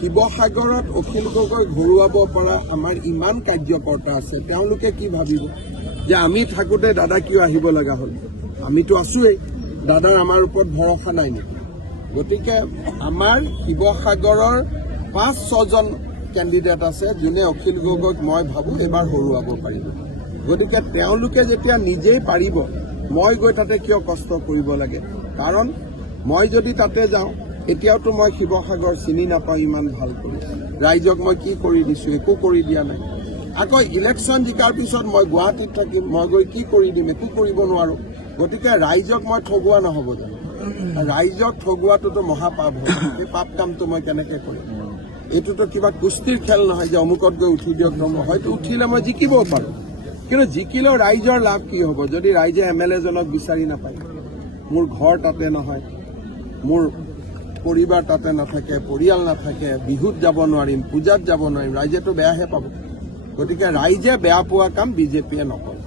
শিৱসাগৰত অখিল গগৈ ঘূৰুৱাব পৰা আমাৰ ইমান কাৰ্যকৰ্তা আছে, তেওঁলোকে কি ভাবিব যে আমি থাকোঁতে দাদা কিয় আহিব লগা হ'ল? আমিতো আছোৱেই, দাদাৰ আমাৰ ওপৰত ভৰসা নাই নেকি? গতিকে আমাৰ শিৱসাগৰৰ ৫-৬জন কেণ্ডিডেট আছে, যোনে অখিল গগৈক মই ভাবোঁ এইবাৰ হৰুৱাব পাৰিব। গতিকে তেওঁলোকে যেতিয়া নিজেই পাৰিব, মই গৈ তাতে কিয় কষ্ট কৰিব লাগে? কাৰণ মই যদি তাতে যাওঁ, এতিয়াওতো মই শিৱসাগৰ চিনি নাপাওঁ ইমান ভাল কৰি। ৰাইজক মই কি কৰি দিছোঁ? একো কৰি দিয়া নাই। আকৌ ইলেকশ্যন জিকাৰ পিছত মই গুৱাহাটীত থাকিম, মই গৈ কি কৰি দিম? একো কৰিব নোৱাৰোঁ। গতিকে ৰাইজক মই ঠগোৱা নহ'ব জানো? ৰাইজক ঠগোৱাটোতো মহাপাপ হয়। সেই পাপ কামটো মই কেনেকৈ কৰিম? এইটোতো কিবা কুস্তিৰ খেল নহয় যে অমুকত গৈ উঠি দিয়ক। হয়তো উঠিলে মই জিকিবও পাৰোঁ, কিন্তু জিকিলেও ৰাইজৰ লাভ কি হ'ব যদি ৰাইজে MLA জনক বিচাৰি নাপায়? মোৰ ঘৰ তাতে নহয়, মোৰ পৰিবাৰ তাতে নাথাকে, পৰিয়াল নাথাকে, বিহুত যাব নোৱাৰিম, পূজাত যাব নোৱাৰিম, ৰাইজেতো বেয়াহে পাব। গতিকে ৰাইজে বেয়া পোৱা কাম বিজেপিয়ে নকৰে।